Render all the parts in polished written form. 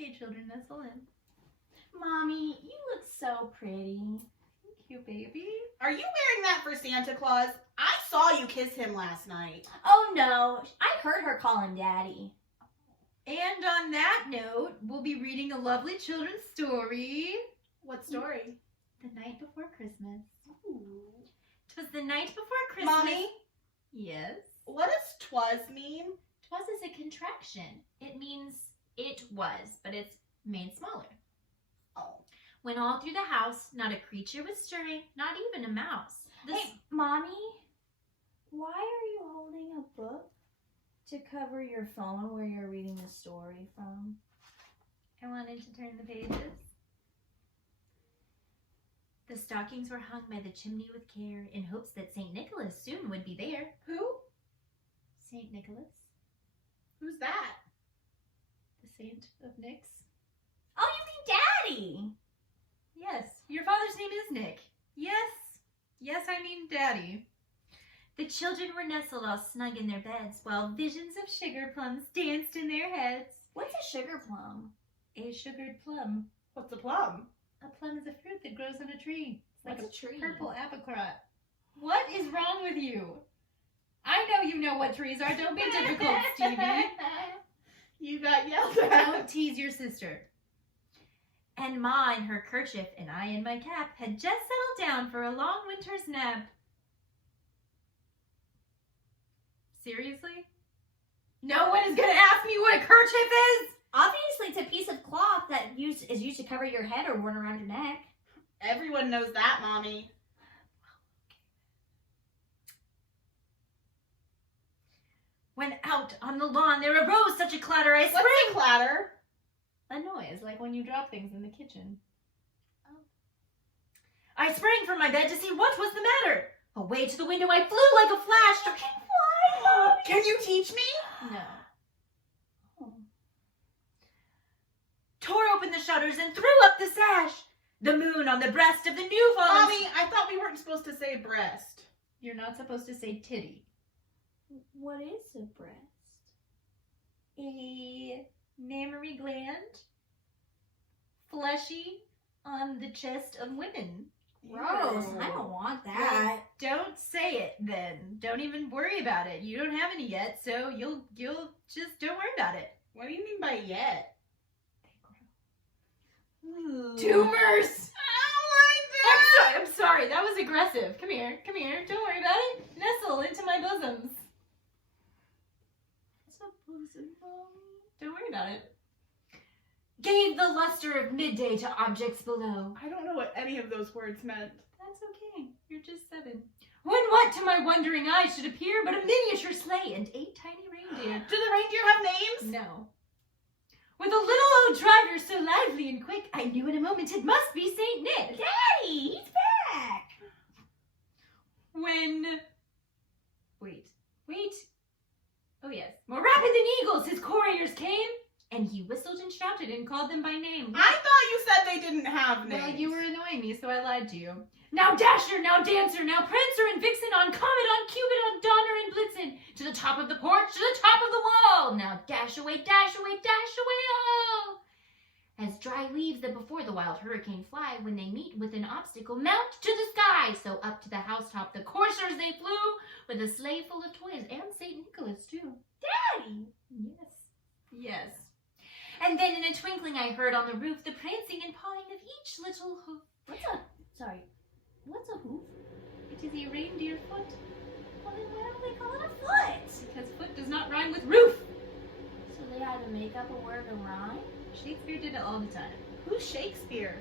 Okay, children, nestle in. Mommy, you look so pretty. Thank you, baby. Are you wearing that for Santa Claus? I saw you kiss him last night. Oh no, I heard her call him Daddy. And on that note, we'll be reading a lovely children's story. What story? The Night Before Christmas. Ooh. 'Twas the night before Christmas. Mommy, Yes? what does "twas" mean? Twas is a contraction. It means it was, but it's made smaller. Oh. When all through the house, not a creature was stirring, not even a mouse. Hey, Mommy, why are you holding a book to cover your phone where you're reading the story from? I wanted to turn the pages. The stockings were hung by the chimney with care, in hopes that St. Nicholas soon would be there. Who? St. Nicholas, Who's that? the saint of Nix. Oh, you mean Daddy? Yes, your father's name is Nick. Yes, I mean Daddy. The children were nestled all snug in their beds, while visions of sugar plums danced in their heads. What's a sugar plum? A sugared plum. What's a plum? A plum is a fruit that grows on a tree. It's like What's a tree? purple apricot. What is wrong with you? I know you know what trees are. Don't be difficult, Stevie. You got yelled at. Don't tease your sister. And Ma in her kerchief and I in my cap had just settled down for a long winter's nap. Seriously? No one is going to ask me what a kerchief is? Obviously, it's a piece of cloth that is used to cover your head or worn around your neck. Everyone knows that, Mommy. When out on the lawn there arose such a clatter, I What's sprang. a clatter? A noise, like when you drop things in the kitchen. Oh. I sprang from my bed to see what was the matter. Away to the window I flew like a flash. Can you teach me? No. Oh. Tore open the shutters and threw up the sash. The moon on the breast of the new fallen. Mommy, I thought we weren't supposed to say breast. You're not supposed to say titty. What is a breast? A mammary gland, fleshy on the chest of women. Gross. Ew. I don't want that. Don't say it then. Don't even worry about it. You don't have any yet, so you'll just don't worry about it. What do you mean by yet? Tumors! I I'm sorry. That was aggressive. Come here. Don't worry about it. Nestle into my bosoms. It's a bosom, Mommy. Don't worry about it. Gave the luster of midday to objects below. I don't know what any of those words meant. That's okay. You're just 7. When what to my wondering eyes should appear but a miniature sleigh and 8 tiny reindeer. Do the reindeer have names? No. With a little old driver so lively and quick, I knew in a moment it must be Saint Nick. Daddy, he's back. When... Wait. Oh yes. More rapid than eagles, his couriers came, and he whistled and shouted and called them by name. I thought you said they didn't have names. Well, you were annoying me, so I lied to you. Now Dasher, now Dancer, now Prancer and Vixen, on Comet, on Cupid, on Donner and Blitzen, to the top of the porch, to the top of the wall. Now dash away, all. As dry leaves that before the wild hurricane fly, when they meet with an obstacle, mount to the sky. So up to the housetop the coursers they flew, with a sleigh full of toys, and St. Nicholas too. Daddy. Yes. And then in a twinkling I heard on the roof the prancing and pawing of each little hoof. What's a hoof? It is a reindeer foot, Well, then why don't they call it a foot? because foot does not rhyme with roof. So they had to make up a word to rhyme? Shakespeare did it all the time. Who's Shakespeare?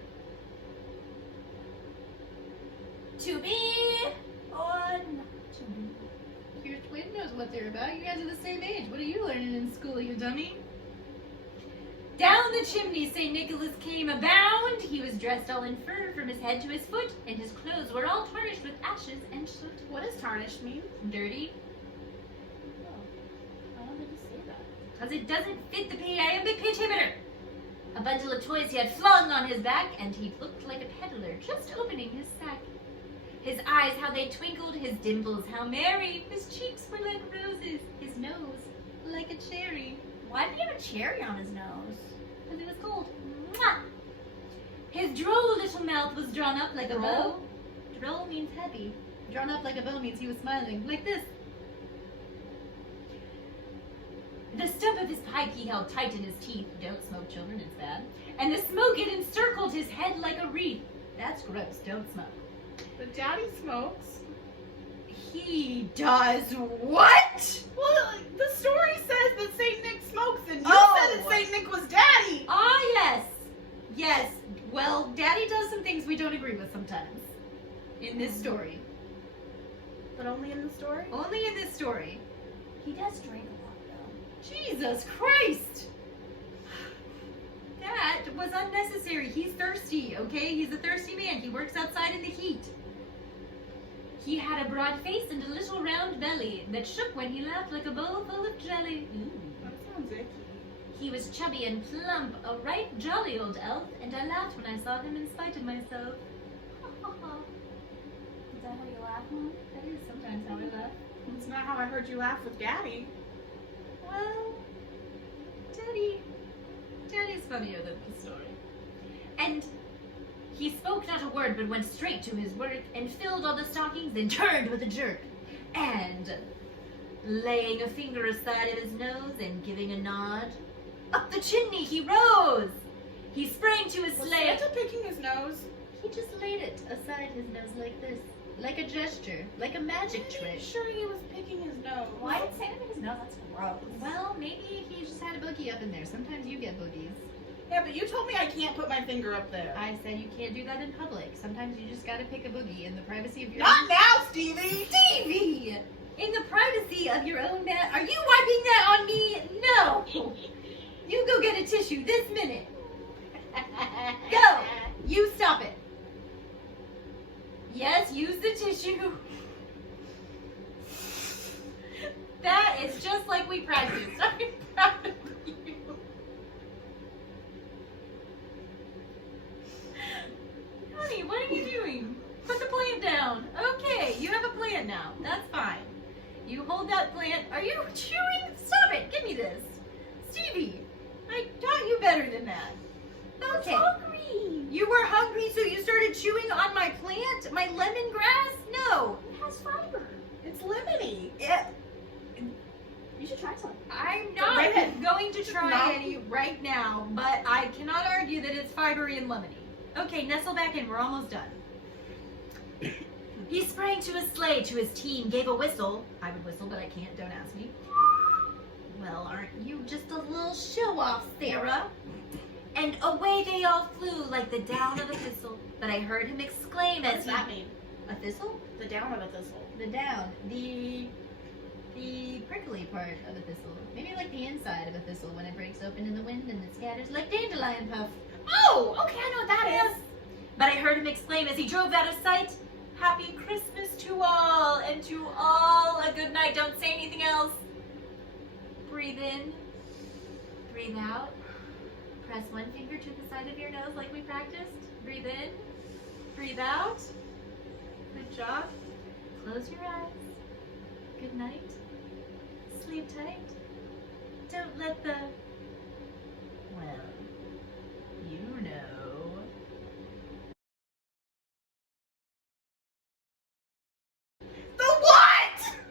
To be or not to be. Your twin knows what they're about. You guys are the same age. What are you learning in school, you dummy? Down the chimney St. Nicholas came abound. He was dressed all in fur from his head to his foot, and his clothes were all tarnished with ashes and soot. What does tarnished mean? Dirty, Why don't they just say that? because it doesn't fit the iambic pentameter. A bundle of toys he had flung on his back, and he looked like a peddler just opening his sack. His eyes, how they twinkled, his dimples, how merry. His cheeks were like roses, his nose like a cherry. Why did he have a cherry on his nose? Because it was cold. His droll little mouth was drawn up like a bow. Droll? Droll means happy. Drawn up like a bow means he was smiling, like this. The stump of his pipe he held tight in his teeth. Don't smoke, children, it's bad. And the smoke it encircled his head like a wreath. That's gross, don't smoke. But Daddy smokes. He does what? Well, the story says that Saint Nick smokes, and you Oh. said that Saint Nick was Daddy. Ah, yes. Yes. Well, Daddy does some things we don't agree with sometimes. In this story. But only in the story? Only in this story. He does drink a lot, though. Jesus Christ! That was unnecessary. He's thirsty, okay? He's a thirsty man. He works outside in the heat. He had a broad face and a little round belly that shook when he laughed like a bowl full of jelly. Ooh. That sounds icky. He was chubby and plump, a right jolly old elf, and I laughed when I saw him in spite of myself. Is that how you laugh, Mom? That is sometimes how I laugh. It's not how I heard you laugh with Daddy. Well, Daddy's funnier than the story. And he spoke not a word, but went straight to his work, and filled all the stockings, then turned with a jerk. And, laying a finger aside of his nose, and giving a nod, up the chimney he rose! He sprang to his Was sleigh. Santa picking his nose? He just laid it aside his nose like this. Like a gesture. Like a magic Are trick. you sure he was picking his nose? Why did Santa pick his nose? That's gross. Well, maybe he just had a boogie up in there. Sometimes you get boogies. Yeah, but you told me I can't put my finger up there. I said you can't do that in public. Sometimes you just gotta pick a boogie in the privacy of your Not own... now, Stevie! Stevie! In the privacy of your own bed. Are you wiping that on me? No! You go get a tissue this minute. Go! You stop it. Yes, use the tissue. That is just like we practiced. I'm proud of you. Honey, what are you doing? Put the plant down. Okay, you have a plant now. That's fine. You hold that plant. Are you chewing? Stop it. Give me this. Stevie, I taught you better than that. Okay. Hungry. You were hungry, so you started chewing on my plant? My lemongrass? No. It has fiber. It's lemony. You should try some. I'm Go not right ahead. going to try No. any right now, but I cannot argue that it's fibery and lemony. Okay, nestle back in. We're almost done. He sprang to his sleigh, to his team, gave a whistle. I would whistle, but I can't. Don't ask me. Well, aren't you just a little show-off, Sarah? And away they all flew like the down of a thistle. But I heard him exclaim What as does he... that mean? A thistle? The down of a thistle. The down. The prickly part of a thistle. Maybe like the inside of a thistle when it breaks open in the wind and it scatters like dandelion puff. Oh, okay, I know what that Yes. is. But I heard him exclaim as he drove out of sight, "Happy Christmas to all, and to all a good night." Don't say anything else. Breathe in. Breathe out. Press one finger to the side of your nose like we practiced. Breathe in. Breathe out. Good job. Close your eyes. Good night. Sleep tight. Don't let the... well, you know.